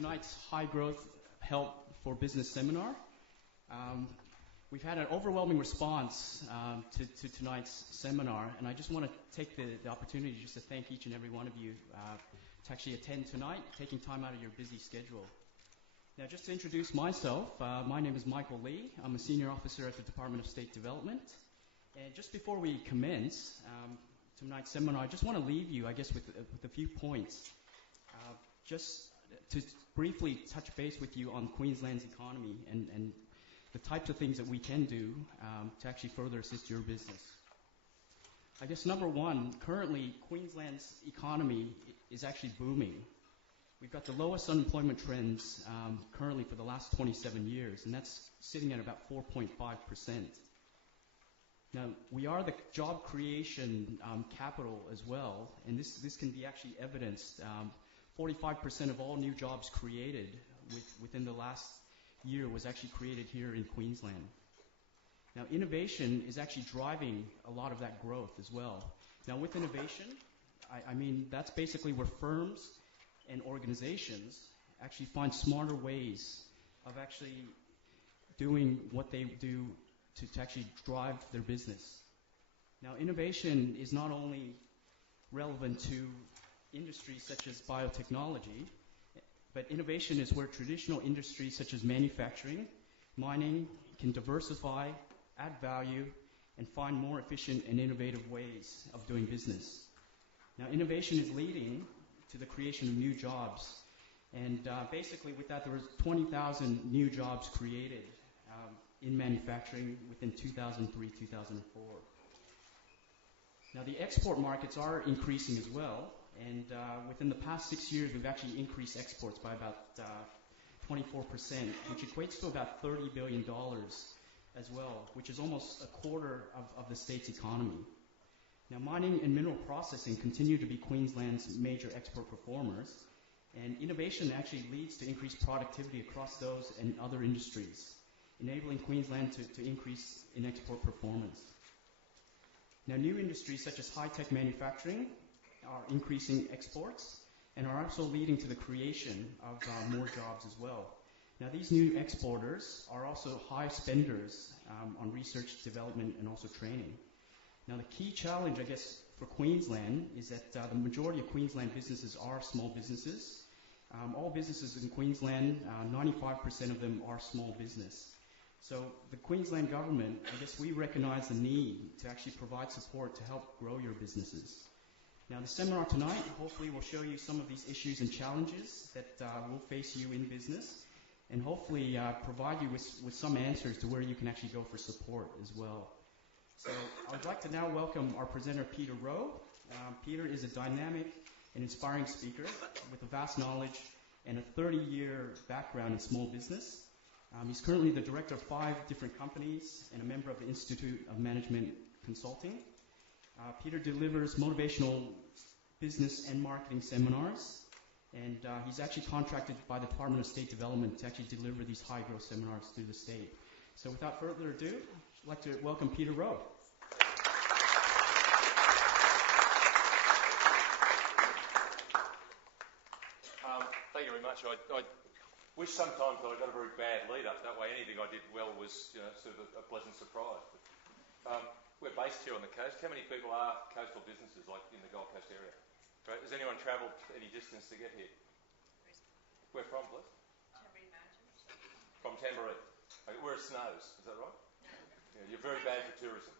tonight's High Growth Help for Business seminar. We've had an overwhelming response to tonight's seminar, and I just want to take the opportunity just to thank each and every one of you to actually attend tonight, taking time out of your busy schedule. Now, just to introduce myself, my name is Michael Lee. I'm a senior officer at the Department of State Development. And just before we commence tonight's seminar, I just want to leave you, I guess, with a few points. Just to briefly touch base with you on Queensland's economy and the types of things that we can do to actually further assist your business. I guess number one, currently Queensland's economy is actually booming. We've got the lowest unemployment trends currently for the last 27 years, and that's sitting at about 4.5%. Now, we are the job creation capital as well, and this can be actually evidenced. 45% of all new jobs created within the last year was actually created here in Queensland. Now, innovation is actually driving a lot of that growth as well. Now, with innovation, I mean that's basically where firms and organizations actually find smarter ways of actually doing what they do to actually drive their business. Now, innovation is not only relevant to industries such as biotechnology, but innovation is where traditional industries such as manufacturing, mining can diversify, add value, and find more efficient and innovative ways of doing business. Now, innovation is leading to the creation of new jobs. And basically with that, there was 20,000 new jobs created in manufacturing within 2003, 2004. Now, the export markets are increasing as well. And within the past 6 years, we've actually increased exports by about 24%, which equates to about $30 billion as well, which is almost a quarter of the state's economy. Now, mining and mineral processing continue to be Queensland's major export performers, and innovation actually leads to increased productivity across those and other industries, enabling Queensland to increase in export performance. Now, new industries such as high-tech manufacturing are increasing exports and are also leading to the creation of more jobs as well. Now, these new exporters are also high spenders on research, development, and also training. Now, the key challenge, I guess, for Queensland is that the majority of Queensland businesses are small businesses. All businesses in Queensland, 95% of them are small business. So the Queensland government, I guess we recognize the need to actually provide support to help grow your businesses. Now, the seminar tonight hopefully will show you some of these issues and challenges that will face you in business, and hopefully provide you with some answers to where you can actually go for support as well. So I'd like to now welcome our presenter, Peter Rowe. Peter is a dynamic and inspiring speaker with a vast knowledge and a 30-year background in small business. He's currently the director of 5 different companies and a member of the Institute of Management Consulting. Peter delivers motivational business and marketing seminars, and he's actually contracted by the Department of State Development to actually deliver these high-growth seminars through the state. So without further ado, I'd like to welcome Peter Rowe. Thank you very much. I wish sometimes that I got a very bad lead-up. That way anything I did well was sort of a pleasant surprise. But, we're based here on the coast. How many people are coastal businesses, like in the Gold Coast area? Right. Has anyone travelled any distance to get here? Where from, please? Tamborine Mountains. From Tamborine. Okay, where it snows, is that right? Yeah, you're very bad for tourism.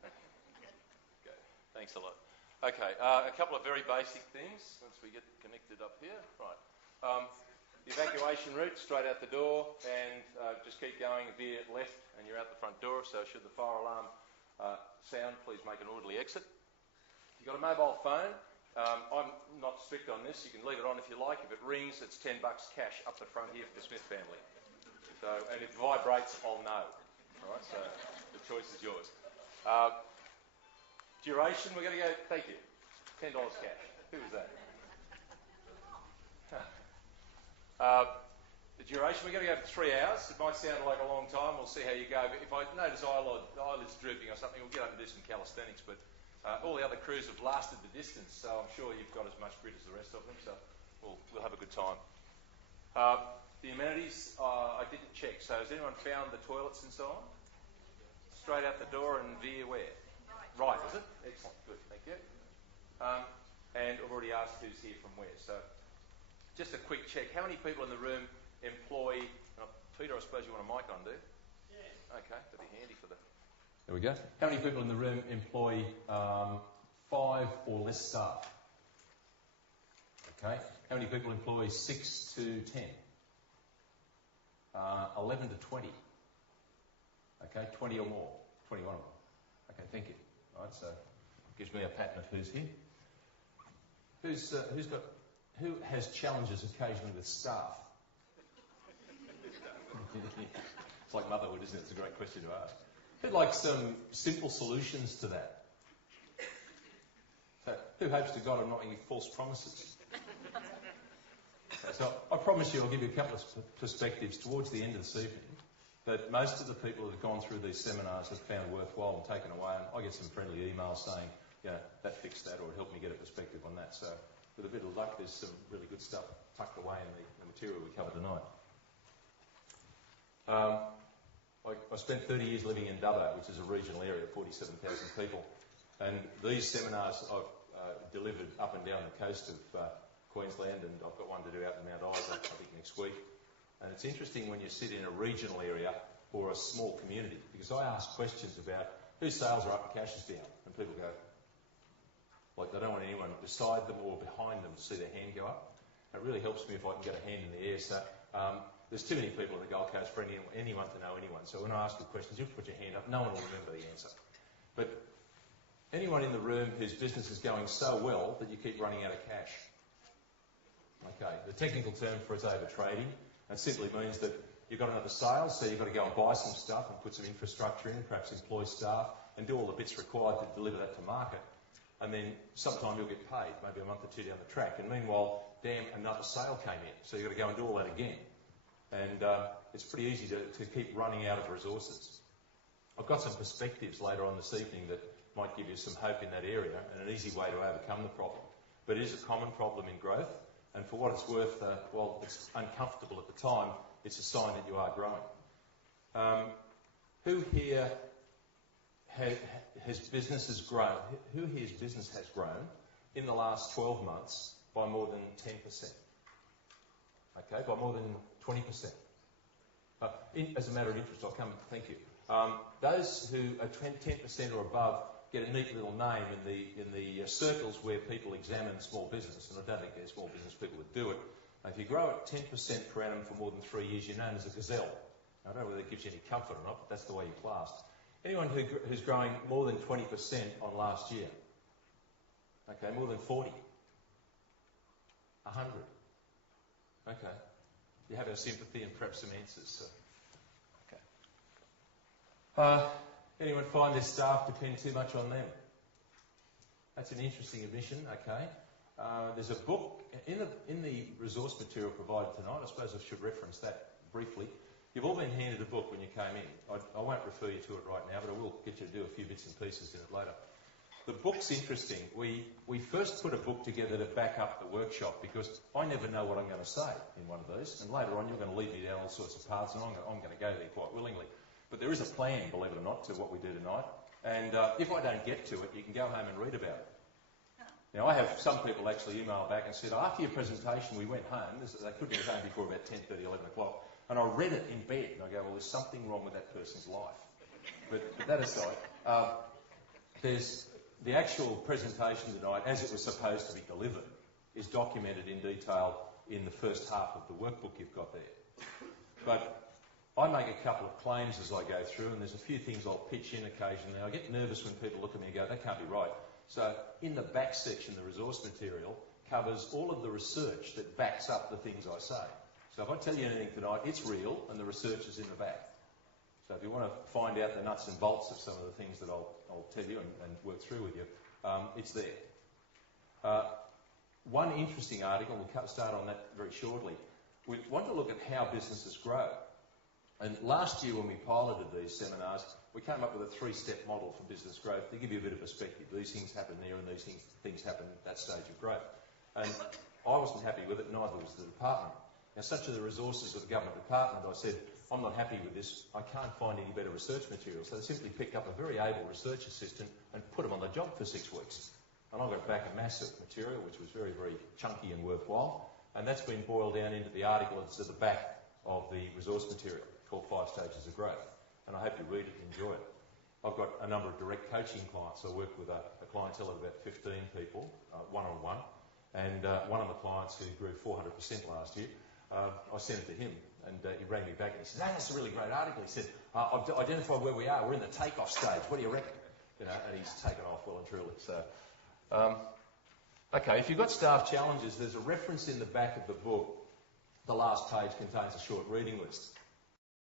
Okay, thanks a lot. Okay, a couple of very basic things once we get connected up here. Right. The evacuation route, straight out the door, and just keep going a bit left and you're out the front door, so should the fire alarm sound, please make an orderly exit. If you've got a mobile phone, I'm not strict on this. You can leave it on if you like. If it rings, it's $10 cash up the front here for the Smith family. So, and if it vibrates, I'll know. All right, so the choice is yours. Duration, we're going to go, thank you, $10 cash. Who was that? The duration, we're going to go for 3 hours. It might sound like a long time. We'll see how you go. But if I notice eyelids drooping or something, we'll get up and do some calisthenics. But all the other crews have lasted the distance, so I'm sure you've got as much grit as the rest of them. So we'll have a good time. The amenities, I didn't check. So has anyone found the toilets and so on? Straight out the door and via where? Right, is it? Excellent, good, thank you. And I've already asked who's here from where. So just a quick check. How many people in the room employ... Peter, I suppose you want a mic on, do you? Yeah. Okay, that'd be handy for the... There we go. How many people in the room employ 5 or less staff? Okay. How many people employ 6 to 10? 11 to 20. Okay, 20 or more. 21 or more. Okay, thank you. All right, so gives me a pattern of who's here. Who has challenges occasionally with staff? It's like motherhood, isn't it? It's a great question to ask. Who'd like some simple solutions to that? So, who hopes to God I'm not making false promises? So I promise you I'll give you a couple of perspectives towards the end of this evening that most of the people that have gone through these seminars have found worthwhile and taken away. And I get some friendly emails saying, that fixed that, or it helped me get a perspective on that. So with a bit of luck, there's some really good stuff tucked away in the material we cover tonight. I spent 30 years living in Dubbo, which is a regional area of 47,000 people. And these seminars I've delivered up and down the coast of Queensland, and I've got one to do out in Mount Isa, I think, next week. And it's interesting when you sit in a regional area or a small community, because I ask questions about whose sales are up and cash is down, and people go, like they don't want anyone beside them or behind them to see their hand go up. It really helps me if I can get a hand in the air. So there's too many people in the Gold Coast for anyone to know anyone. So when I ask you questions, you put your hand up, no one will remember the answer. But anyone in the room whose business is going so well that you keep running out of cash? Okay, the technical term for it's over trading. It simply means that you've got another sale, so you've got to go and buy some stuff and put some infrastructure in, perhaps employ staff, and do all the bits required to deliver that to market. And then sometime you'll get paid, maybe a month or two down the track. And meanwhile, damn, another sale came in, so you've got to go and do all that again. And it's pretty easy to keep running out of resources. I've got some perspectives later on this evening that might give you some hope in that area and an easy way to overcome the problem. But it is a common problem in growth. And for what it's worth, while it's uncomfortable at the time, it's a sign that you are growing. Who here has businesses grown? Who here's business has grown in the last 12 months by more than 10%? Okay, by more than 20%. As a matter of interest, I'll come. Thank you. Those who are 10% or above get a neat little name in the circles where people examine small business, and I don't think there's small business people that do it. If you grow at 10% per annum for more than 3 years, you're known as a gazelle. I don't know whether that gives you any comfort or not, but that's the way you're classed. Anyone who's growing more than 20% on last year? Okay, more than 40? 100? Okay. You have our sympathy and perhaps some answers. So. Okay. Anyone find their staff depend too much on them? That's an interesting admission, okay. There's a book in the resource material provided tonight. I suppose I should reference that briefly. You've all been handed a book when you came in. I won't refer you to it right now, but I will get you to do a few bits and pieces in it later. The book's interesting. We first put a book together to back up the workshop because I never know what I'm going to say in one of these, and later on you're going to lead me down all sorts of paths, and I'm going to go there quite willingly. But there is a plan, believe it or not, to what we do tonight. And if I don't get to it, you can go home and read about it. Now, I have some people actually email back and said, after your presentation, we went home. They couldn't get home before about 10:30, 11 o'clock. And I read it in bed. And I go, well, there's something wrong with that person's life. But that aside, there's the actual presentation tonight, as it was supposed to be delivered, is documented in detail in the first half of the workbook you've got there. But I make a couple of claims as I go through, and there's a few things I'll pitch in occasionally. I get nervous when people look at me and go, that can't be right. So in the back section, the resource material covers all of the research that backs up the things I say. So if I tell you anything tonight, it's real, and the research is in the back. So if you want to find out the nuts and bolts of some of the things that I'll tell you and work through with you, it's there. One interesting article, we'll start on that very shortly. We want to look at how businesses grow. And last year when we piloted these seminars, we came up with a 3-step model for business growth to give you a bit of perspective. These things happen there and these things happen at that stage of growth. And I wasn't happy with it, neither was the department. Now, such are the resources of the government department, I said, I'm not happy with this. I can't find any better research material. So they simply picked up a very able research assistant and put him on the job for 6 weeks. And I got back a mass of material, which was very, very chunky and worthwhile. And that's been boiled down into the article that's at the back of the resource material called 5 Stages of Growth. And I hope you read it and enjoy it. I've got a number of direct coaching clients. I work with a clientele of about 15 people, one-on-one. And one of the clients who grew 400% last year, I sent it to him, and he rang me back and he said, that's a really great article. He said, I've identified where we are. We're in the take-off stage. What do you reckon? You know, and he's taken off well and truly. So, okay, if you've got staff challenges, there's a reference in the back of the book. The last page contains a short reading list.